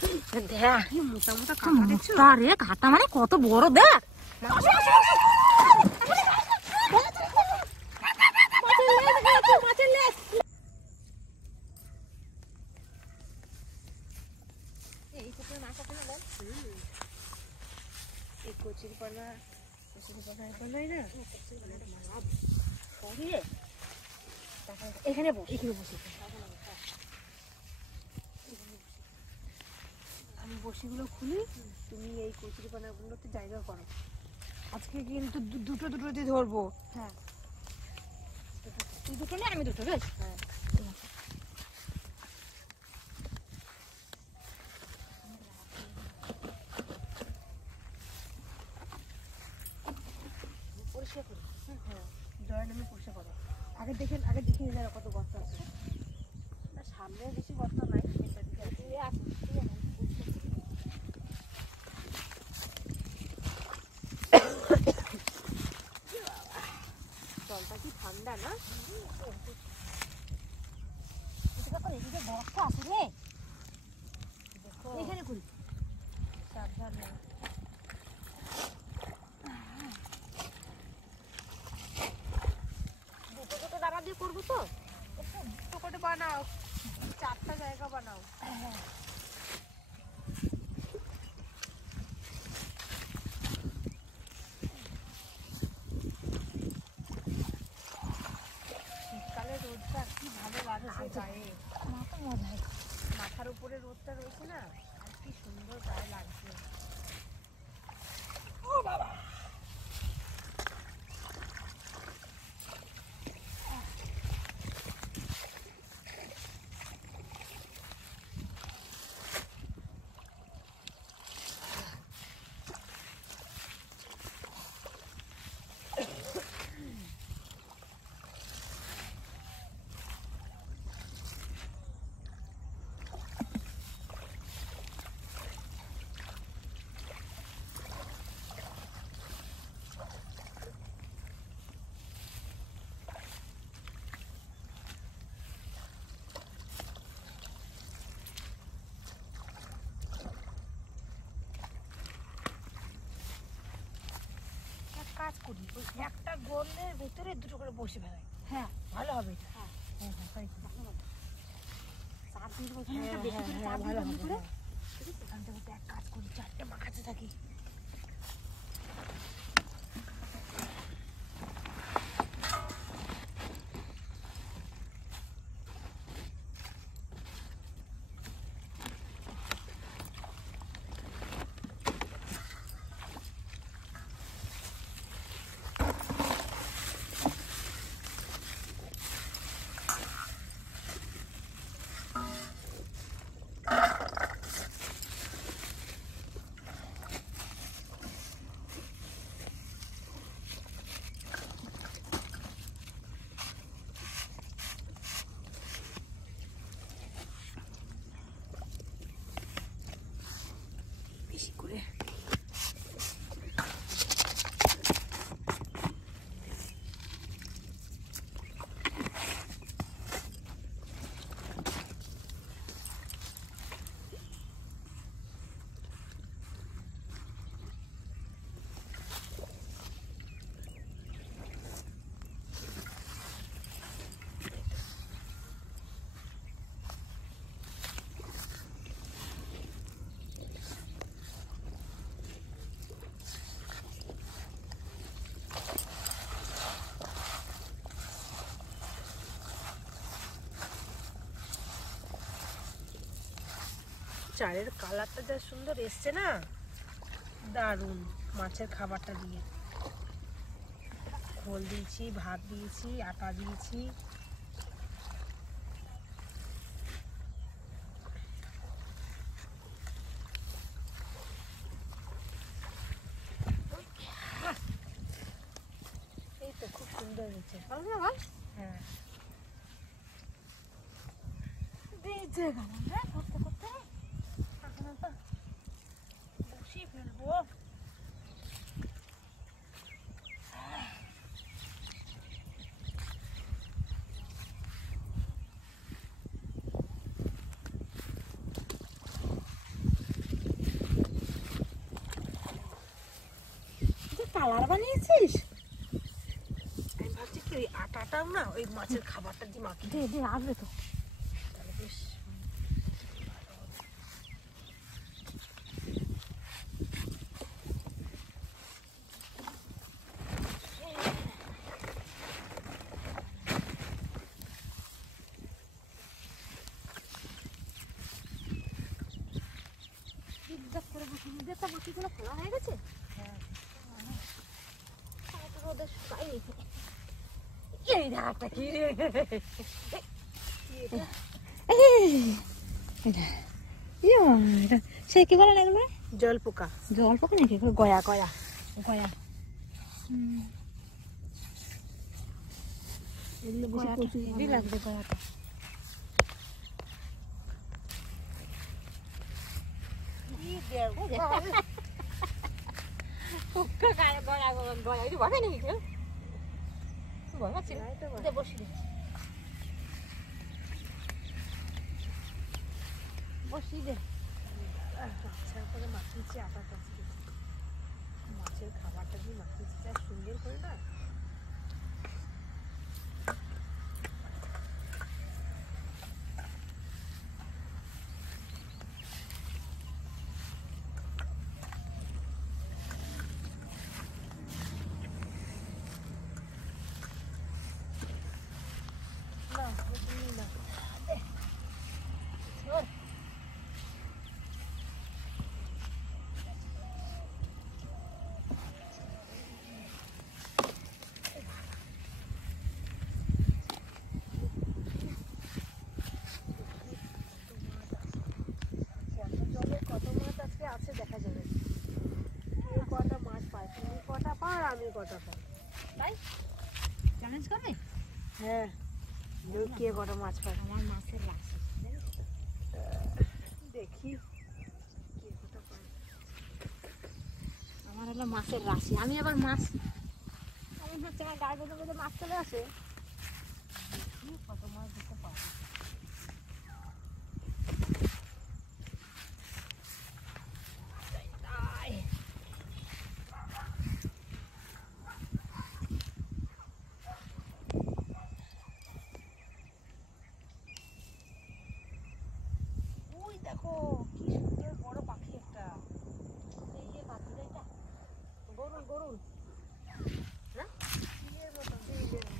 কি মোটা মোটা কাঁটা দেখছো? আরে কাঁটা মানে কত বড় দেখ। এখানে বসে আমি বসিগুলো খুলি, তুমি এই কচুরিপানাগুলোতে জায়গা করো। আজকে কিন্তু দুটো দিয়ে ধরবো। হ্যাঁ, তুই দুটো নে, আমি দুটো বেশ। হ্যাঁ, পরিষ্কার করি। হ্যাঁ, জয় নামে পরিষ্কার করো। আগে দেখিয়ে যারা কত গর্ত আছে। না, সামনে বেশি গর্ত নাই, জলটা কি ঠান্ডা না? বরফটা আছে রে, এখানে করি। সাবধানে দুটো দাঁড়া দিয়ে করবো তো। দুটো করে বানাও, 4টা জায়গা বানাও। শীতকালে রোদটা কি ভালো লাগছে গায়ে, মাথার উপরে রোদটা রয়েছে না, আর কি সুন্দর গায়ে লাগছে। ও বাবা, কাজ করি, একটা গোলের ভেতরে দুটো করে বসে ফেলাই। হ্যাঁ, ভালো হবে এটা। হ্যাঁ হ্যাঁ, তাই তো। ভালো হবে। এখান থেকে এক কাজ করি, 4টে মাখাতে থাকি। বেশি করে চালের কালারটা যা সুন্দর এসছে না, দারুণ। মাছের খাবারটা দিয়ে খোল দিয়েছি, ভাত দিয়েছি, আটা দিয়েছি। এই তো খুব সুন্দর হয়েছে। হ্যাঁ, বেজে গেলাম রে করতে করতে। এখন তো বসিয়ে ফেলবো। কালার বানিয়েছিস? আমি ভাবছি কি ওই আটাটাও না ওই মাছের খাবারটা দিয়ে মাখি দে দে আসবে তো তাহলে বেশ বসিগুলো খোলা হয়ে গেছে। হ্যাঁ রোদে শুকায়নি। এই ধারটা কি রে সে কি বলে না এগুলো? জল পোকা। জল পোকা নাকি? গয়া গয়া গয়া। এগুলো বেশি লাগবে গয়াটা। মাছের খাবারটা দিয়ে মাখিয়েছি যা সুন্দর করে না। আছে দেখা যাবে কে কটা মাছ পায়, তুমি কটা পাও আর আমি কটা পাই, তাই চ্যালেঞ্জ করবে। হ্যাঁ কে কটা মাছ পায়। আমার মাছের রাশি দেখি কে কটা পায়। আমার হলো মাছের রাশি, আমি আবার মাছ আমি হচ্ছে আমার গায়ে বেঁধে বেঁধে মাছ চলে আসে, দেখি কত মাছ দিতে পারে। দেখো কি সুন্দর বড় পাখি একটা, এই যে পাখিটা এটা গরুন গরুন না চিলের মতন চিলের মতন।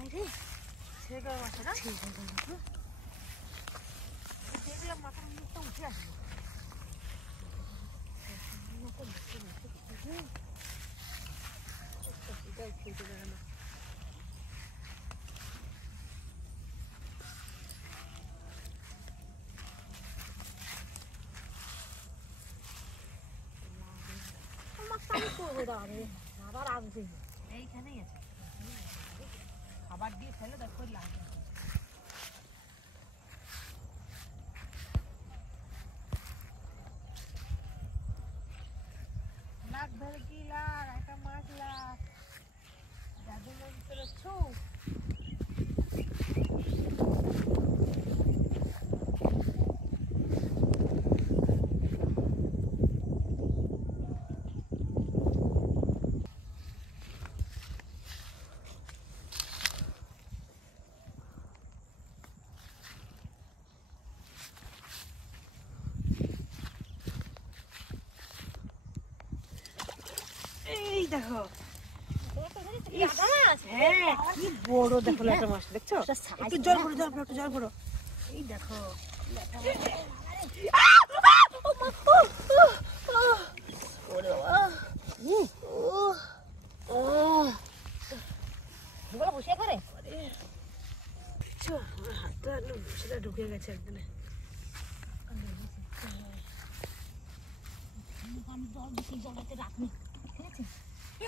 নাকি ছেড়ে দেওয়া মাছ না, ছেড়ে দিলাম মাথার মুখটা উঠে আসবে। আবার আসবে এইখানেই আছে, খাবার দিয়ে ফেলে দেখো লাগবে। লাগ ধরে কি লাগ একটা মাছ লাগ জাদু মন্ত্র ছো। দেখো হ্যাঁ কি বড় দেখো ল্যাটা মাছ দেখছো একটু জল ভরো একটু জল ভরো এই দেখো বসে করে হাতটা সেটা ঢুকে গেছে একদিনে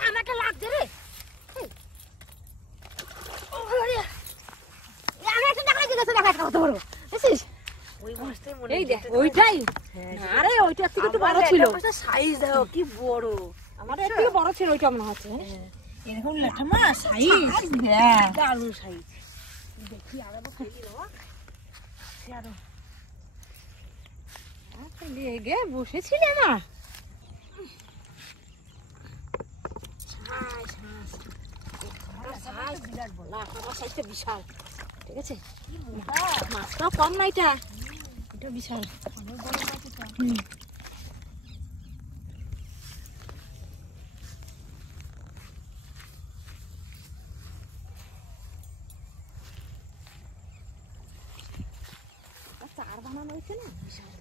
আমাকে লাগছে রে ওইটাই আরে ওইটার থেকে একটু বড় ছিল সাইজ দেখো কি বড় আমাদের থেকে বড় ছিল ওইটা মনে হচ্ছে এরকম ল্যাটা মাছ সাইজ দারুণ সাইজ দেখি আরো খাইয়ে দেবো আরো লেগে বসেছিলে না বিশাল ঠিক আছে মাছটাও কম না এটা বিশাল চার বানানো হয়েছে না বিশাল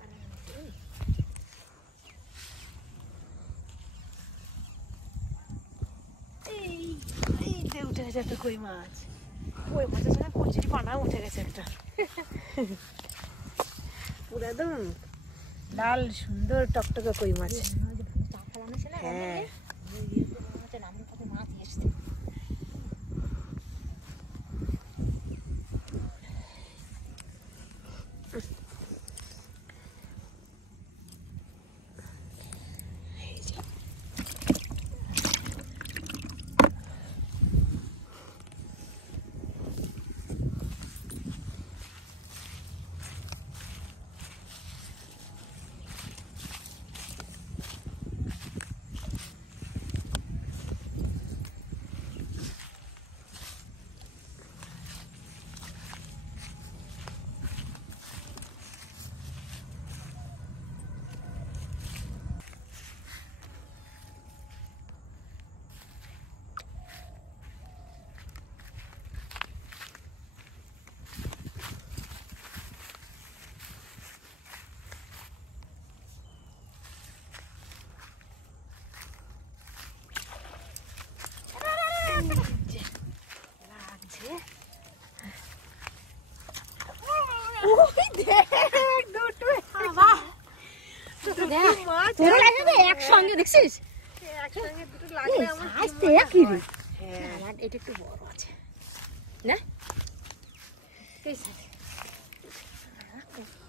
উঠে গেছে একটা কই মাছ মাছের সঙ্গে কচুরি পানা উঠে গেছে একটা পুরো একদম লাল সুন্দর টকটকে কই মাছ হ্যাঁ মাছ এসছে একসঙ্গে দেখছিস এটা একটু বড় আছে না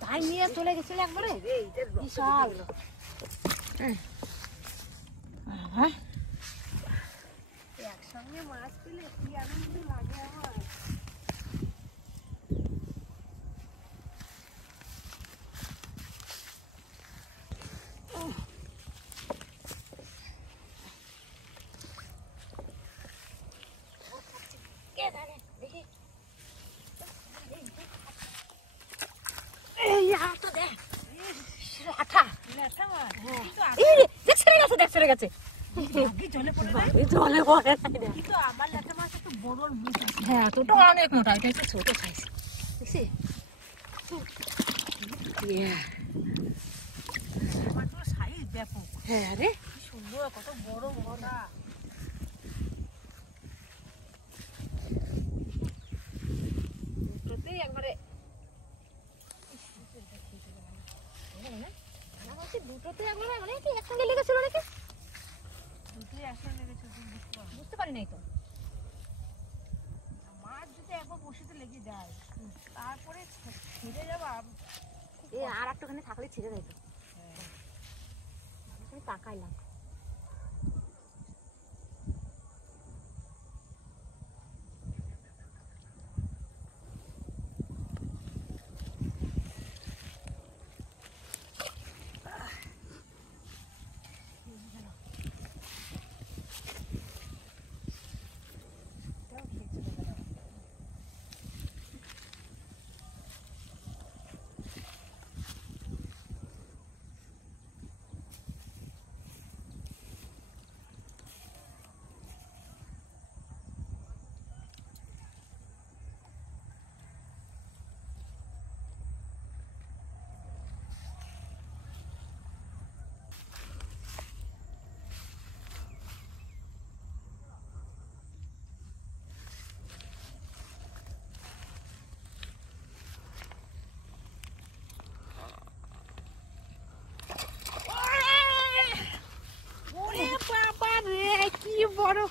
তাই নিয়ে চলে গেছিল একবারে বিশাল একসঙ্গে মাছ পেলে কি আনন্দ লাগে আমার হ্যাঁ তোটা অনেক মোটা এটা একটু ছোট সাইজ দেখছি সাইজ ব্যাপক হ্যাঁ রে সুন্দর কত বড় বড়টা একবারে দুটোতে একবারে মানে কি একসঙ্গে লেগেছিল নাকি দুটোই একসঙ্গে লেগেছে বুঝতে পারি নাই তো মাছ যদি একবার বসিতে লেগে যায় তারপরে ছেড়ে যাবা আর একটুখানি থাকলে ছেড়ে দেয় তো আমি তাকাইলাম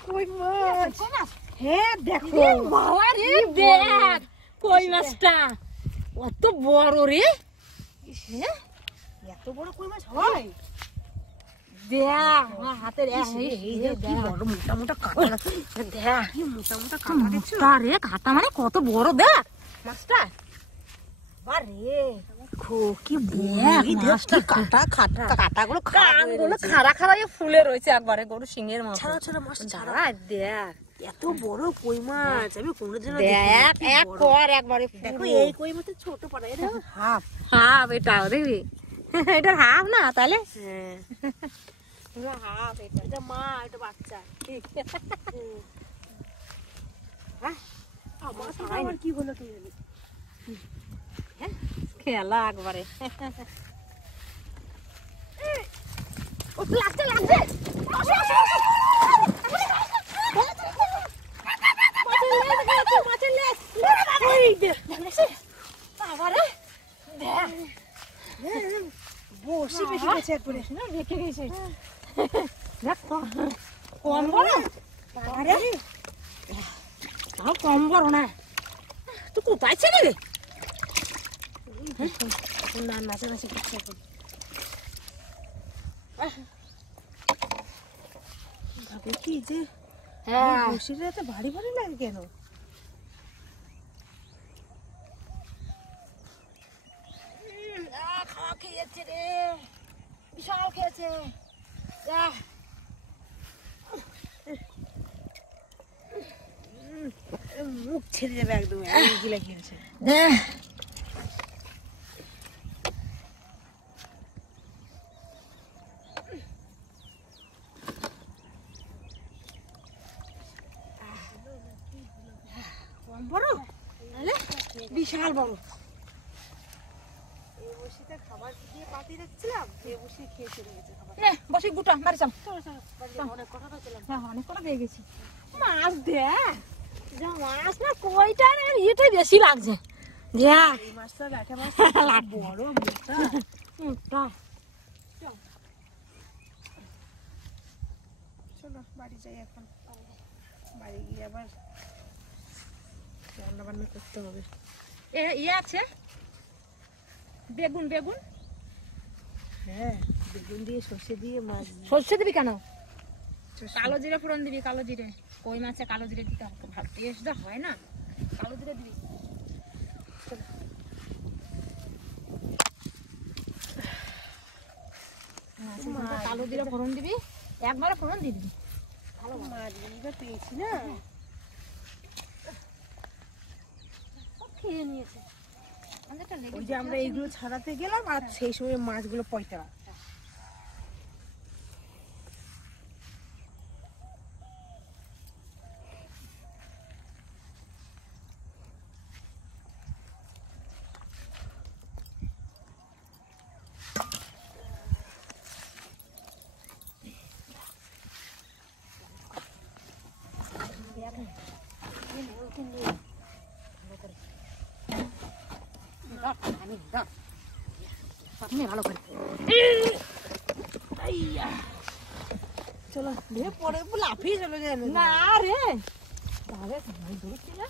কই মাছ। হ্যাঁ দেখো বাবা রে, দেখ কই মাছটা কত বড় রে। হ্যাঁ, এত বড় কই মাছ হয়? দেখ আমার হাতের এই যে কি বড় মোটা মোটা কাটা, দেখ কি মোটা মোটা কাটা দেখছো? মোটা রে, কাটা মানে কত বড়, দেখ মাছটা। বারে কি দেখ মাছটা কাটা কাটা কাটাগুলো কানগুলো খাড়া খাড়া ফুলে রয়েছে একবারে গরু সিংহের মতো। ছাড়া ছাড়া মাছ ছাড়া। দেখ এত বড় কই মাছ আমি কোনোদিনও দেখ এক কর একবারে দেখো এই কই মাছের ছোট পাড়া এটা হাফ। হাফ, এটাও দেখবি এটা হাফ না তাহলে। হ্যাঁ হাফ, এটা মা এটা বাচ্চা। হ্যাঁ আমার কি হলো কি জানি। খেলা একবারে। ও লাগছে লাগছে। বসে বেশি গেছে একবারে। রেখে গেছে দেখ কম বড়। আরে তাও কম বড় না। তুই কোথায় ছিলি রে? না নাচানাচি করছে এখন। ভাবে কি যে হ্যাঁ বসিটা এত ভারী ভারী লাগে কেন? খাওয়া খেয়েছে রে, বিশাল খেয়েছে। মুখ ছেড়ে যাবে একদম, গিলা খেয়েছে। কম বড় বিশাল বড়। এই বসিতে খাবার দিয়ে পাতি রাখছিলাম, এই বসি খেয়ে চলে গেছে খাবার। বসে গুটা বাড়ি চল। অনেক কথা তো ছিলাম। হ্যাঁ অনেক করে দিয়ে গেছি। মাছ দেখ, যা মাছ না কয়টা না, এটাই বেশি লাগছে। দেখ এই মাছটা লাঠা মাছ বড় মোটা মোটা। চলো বাড়ি যাই এখন। বাড়ি গিয়ে আবার রান্না বান্না করতে হবে। ইয়ে আছে বেগুন, বেগুন হ্যাঁ বেগুন দিয়ে সর্ষে দিয়ে মাছ সর্ষে দিবি কেন? কালো জিরে ফোড়ন দিবি, কালো জিরে। কই মাছে কালো জিরে দিতে ভালো টেস্ট হয় না, কালো জিরে দিবি। কালো জিরে ফোড়ন দিবি, একবারে ফোড়ন দিয়ে দিবি। ভালো মাছগুলো পেয়েছি না, খেয়ে নিয়েছে। ওই যে আমরা এইগুলো ছাড়াতে গেলাম আর সেই সময় মাছগুলো পয়টা। ভালো করে চলো দিয়ে পরে লাফিয়ে চলে যায় না রে, তাহলে ধরছি না।